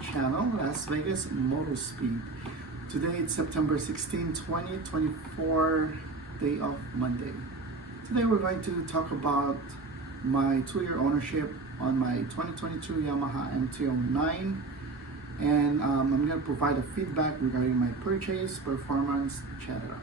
channel, Las Vegas Moto Speed. Today it's September 16, 2024, day of Monday. Today we're going to talk about my 2-year ownership on my 2022 Yamaha mt-09, and I'm going to provide a feedback regarding my purchase, performance, etc.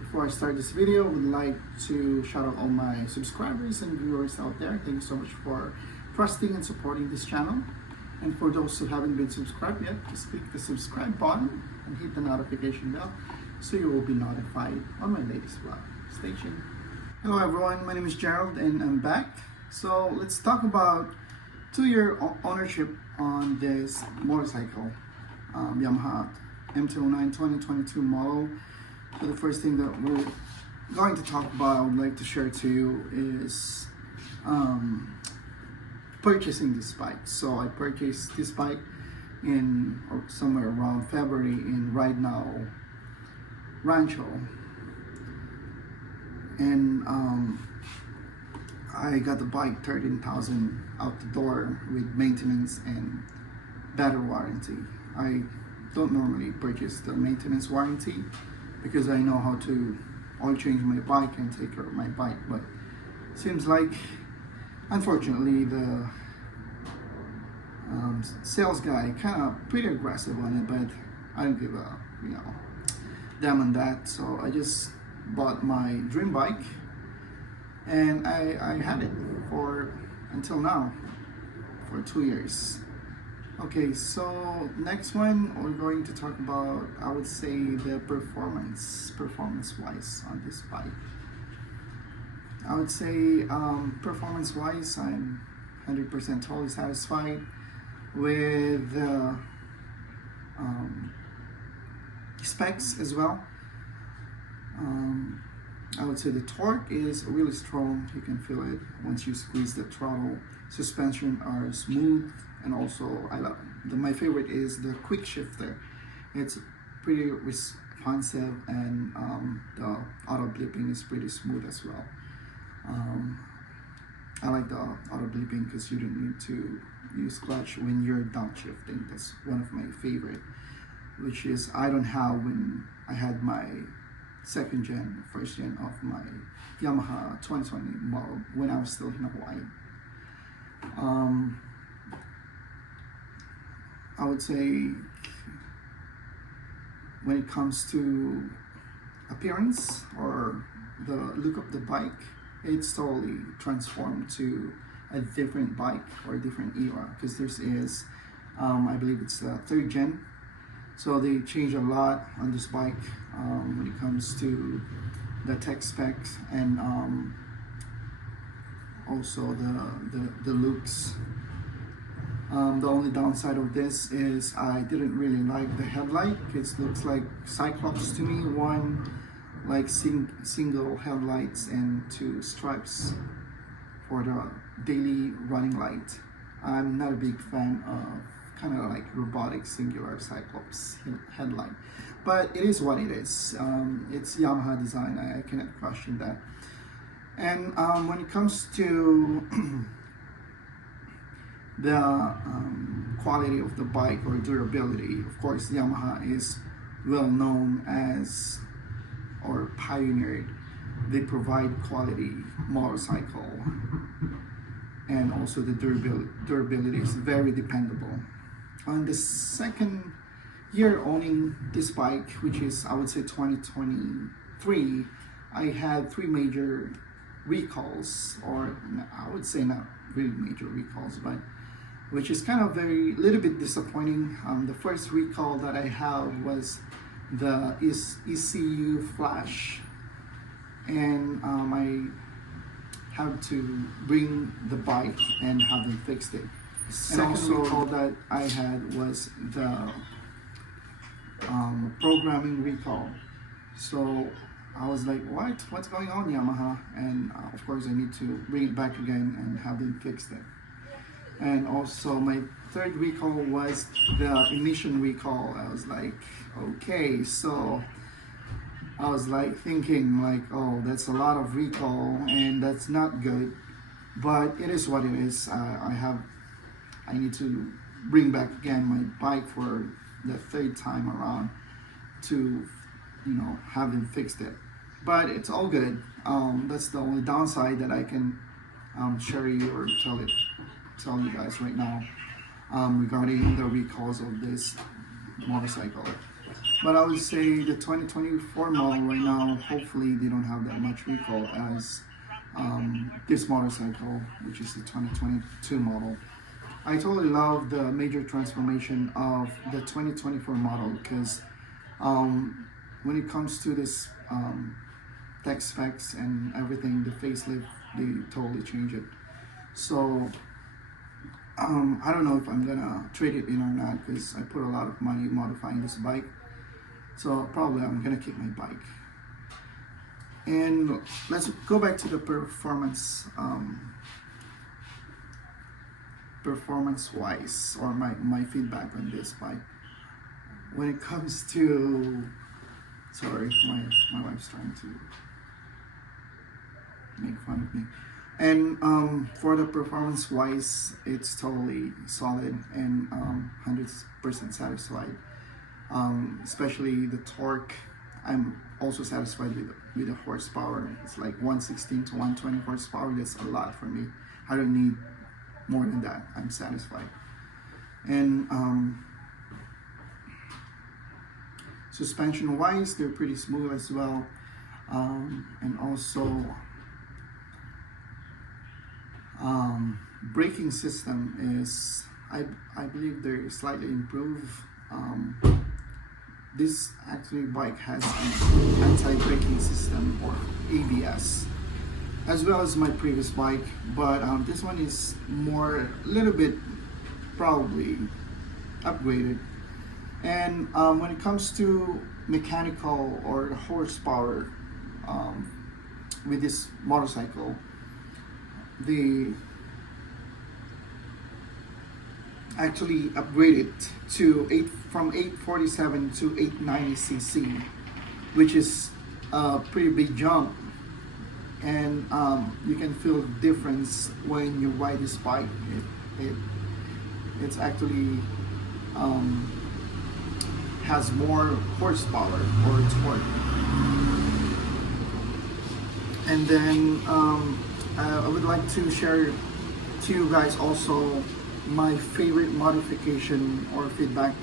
Before I start this video, I would like to shout out all my subscribers and viewers out there. Thank you so much for trusting and supporting this channel. And for those who haven't been subscribed yet, just click the subscribe button and hit the notification bell so you will be notified on my latest vlog. Stay tuned. Hello everyone, my name is Gerald and I'm back. So let's talk about 2-year ownership on this motorcycle, Yamaha mt-09 2022 model. So the first thing that we're going to talk about, I would like to share to you is purchasing this bike. So I purchased this bike in somewhere around February in Right Now Rancho, and I got the bike 13,000 out the door with maintenance and battery warranty. I don't normally purchase the maintenance warranty because I know how to oil change my bike and take care of my bike, but seems like unfortunately the sales guy kind of pretty aggressive on it, but I don't give a damn on that. So I just bought my dream bike and I had it for until now for 2 years. Okay, so next one we're going to talk about, I would say, the performance wise on this bike. I would say performance wise, I'm 100% totally satisfied with the specs as well. I would say the torque is really strong. You can feel it once you squeeze the throttle. Suspension are smooth, and also I love my favorite is the quick shifter. It's pretty responsive, and the auto blipping is pretty smooth as well. I like the auto blipping because you don't need to use clutch when you're downshifting. That's one of my favorite, which is I don't have when I had my first gen of my Yamaha 2020 model when I was still in Hawaii. I would say when it comes to appearance or the look of the bike, it's totally transformed to a different bike or a different era, because this is I believe it's the 3rd gen, so they change a lot on this bike when it comes to the tech specs and also the looks. The only downside of this is I didn't really like the headlight. It looks like Cyclops to me, one like single headlights and 2 stripes for the daily running light. I'm not a big fan of kind of like robotic singular Cyclops headlight, but it is what it is. It's Yamaha design, I cannot question that. And when it comes to the quality of the bike or durability, of course Yamaha is well known as, or pioneered, they provide quality motorcycle, and also the durability is very dependable. On the 2nd year owning this bike, which is I would say 2023, I had 3 major recalls, or I would say not really major recalls, but which is kind of little bit disappointing. The first recall that I had was the ECU flash, and I had to bring the bike and have them fixed it. Second recall that I had was the programming recall. So I was like, what's going on, Yamaha? And of course I need to bring it back again and have them fix it. And also my 3rd recall was the emission recall. I was like, okay, so I was like thinking like, oh, that's a lot of recall and that's not good, but it is what it is. I need to bring back again my bike for the third time around to have them fixed it. But it's all good. That's the only downside that I can share you or tell you guys right now regarding the recalls of this motorcycle. But I would say the 2024 model right now, hopefully they don't have that much recall as this motorcycle, which is the 2022 model. I totally love the major transformation of the 2024 model because when it comes to this tech specs and everything, the facelift, they totally change it. So I don't know if I'm gonna trade it in or not because I put a lot of money modifying this bike. So probably I'm gonna keep my bike. And let's go back to the performance wise, or my feedback on this bike. When it comes to, sorry, my wife's trying to make fun of me. And for the performance wise, it's totally solid and 100% satisfied. Especially the torque, I'm also satisfied with the horsepower. It's like 116 to 120 horsepower. That's a lot for me. I don't need more than that. I'm satisfied. And suspension wise, they're pretty smooth as well. And also braking system is, I believe they're slightly improved. This actually bike has an anti-braking system, or ABS, as well as my previous bike, but this one is a little bit probably upgraded. And when it comes to mechanical or horsepower with this motorcycle, they actually upgraded to from 847 to 890 cc, which is a pretty big jump. And you can feel the difference when you ride this bike. It's actually has more horsepower or torque. And then I would like to share to you guys also my favorite modification or feedback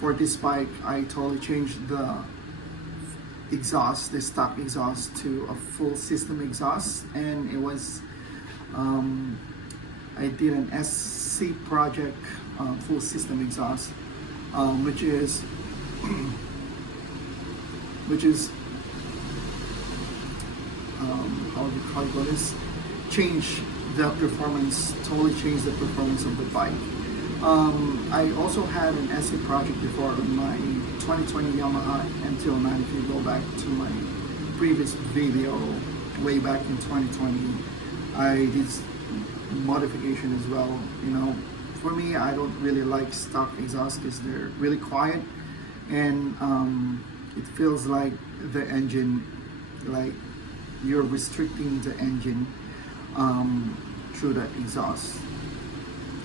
for this bike. I totally changed the exhaust, the stock exhaust, to a full system exhaust, and it was I did an SC project full system exhaust, which is how do you call this? Totally change the performance of the bike. I also had an SC project before on my 2020 Yamaha mt-09. If you go back to my previous video way back in 2020, I did modification as well. For me, I don't really like stock exhaust because they're really quiet, and it feels like the engine, like you're restricting the engine through that exhaust.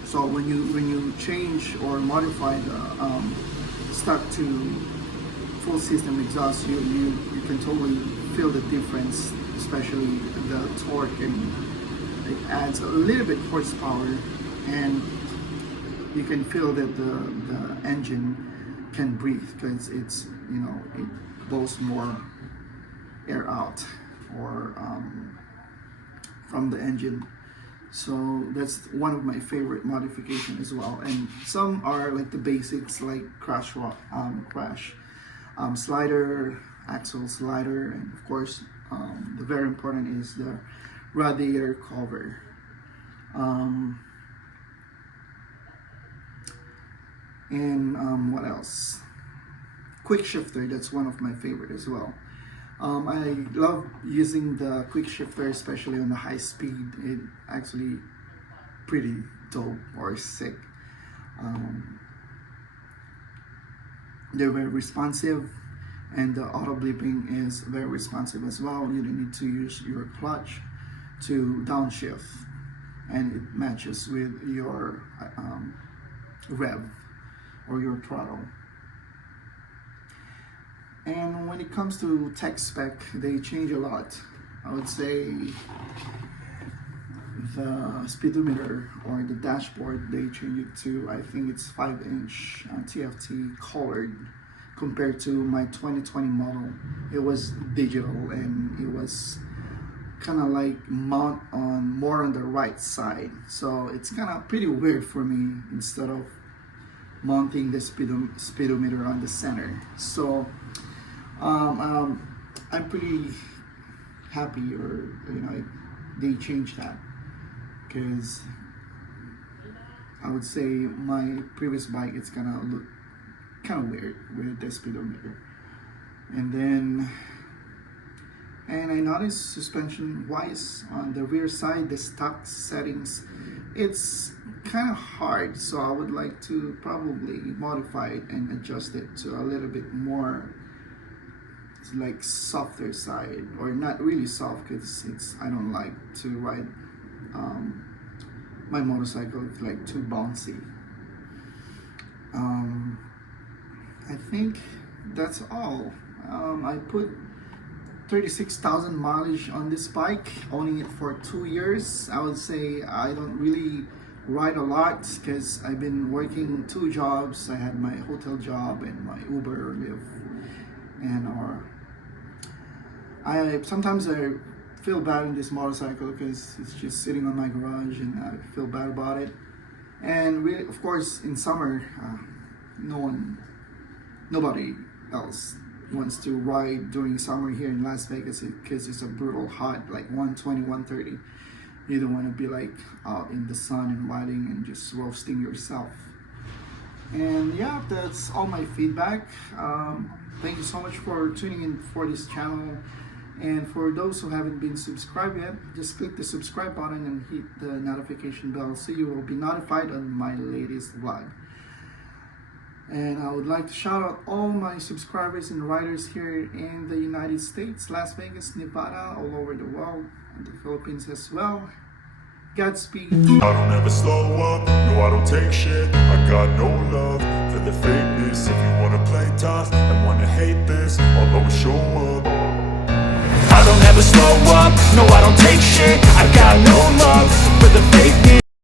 So when you change or modify the stock to full system exhaust, you can totally feel the difference, especially the torque, and it adds a little bit horsepower, and you can feel that the engine can breathe because it's it blows more air out or from the engine. So that's one of my favorite modification as well. And some are like the basics, like crash slider, axle slider, and of course the very important is the radiator cover. And what else? Quick shifter, that's one of my favorite as well. I love using the quick shifter, especially on the high speed. It actually pretty dope or sick. They're very responsive, and the auto blipping is very responsive as well. You don't need to use your clutch to downshift. and it matches with your rev or your throttle. And when it comes to tech spec, they change a lot. I would say the speedometer or the dashboard, they change it to, I think it's 5-inch TFT colored, compared to my 2020 model. It was digital, and it was kind of like mount on more on the right side, so it's kind of pretty weird for me, instead of mounting the speedometer on the center. So I'm pretty happy, or they changed that, because I would say my previous bike, it's gonna look kind of weird with the speedometer. And I noticed suspension wise on the rear side, the stock settings, it's kind of hard, so I would like to probably modify it and adjust it to a little bit more like softer side, or not really soft, because I don't like to ride my motorcycle, it's like too bouncy. I think that's all. I put 36,000 mileage on this bike, owning it for 2 years. I would say I don't really ride a lot, because I've been working 2 jobs. I had my hotel job and my Uber Lyft, and sometimes I feel bad in this motorcycle, because it's just sitting on my garage and I feel bad about it. And really, of course, in summer, nobody else wants to ride during summer here in Las Vegas, because it's a brutal hot, like 120, 130. You don't want to be like out in the sun and riding and just roasting yourself. And yeah, that's all my feedback. Thank you so much for tuning in for this channel. And for those who haven't been subscribed yet, just click the subscribe button and hit the notification bell, so you will be notified on my latest vlog. And I would like to shout out all my subscribers and riders here in the United States, Las Vegas, Nevada, all over the world, and the Philippines as well. Godspeed. I don't ever slow up, no I don't take shit. I got no love for the fakeness. If you wanna play tough and wanna hate this, I'll always show up. I don't ever slow up, no I don't take shit. I got no love for the fakeness.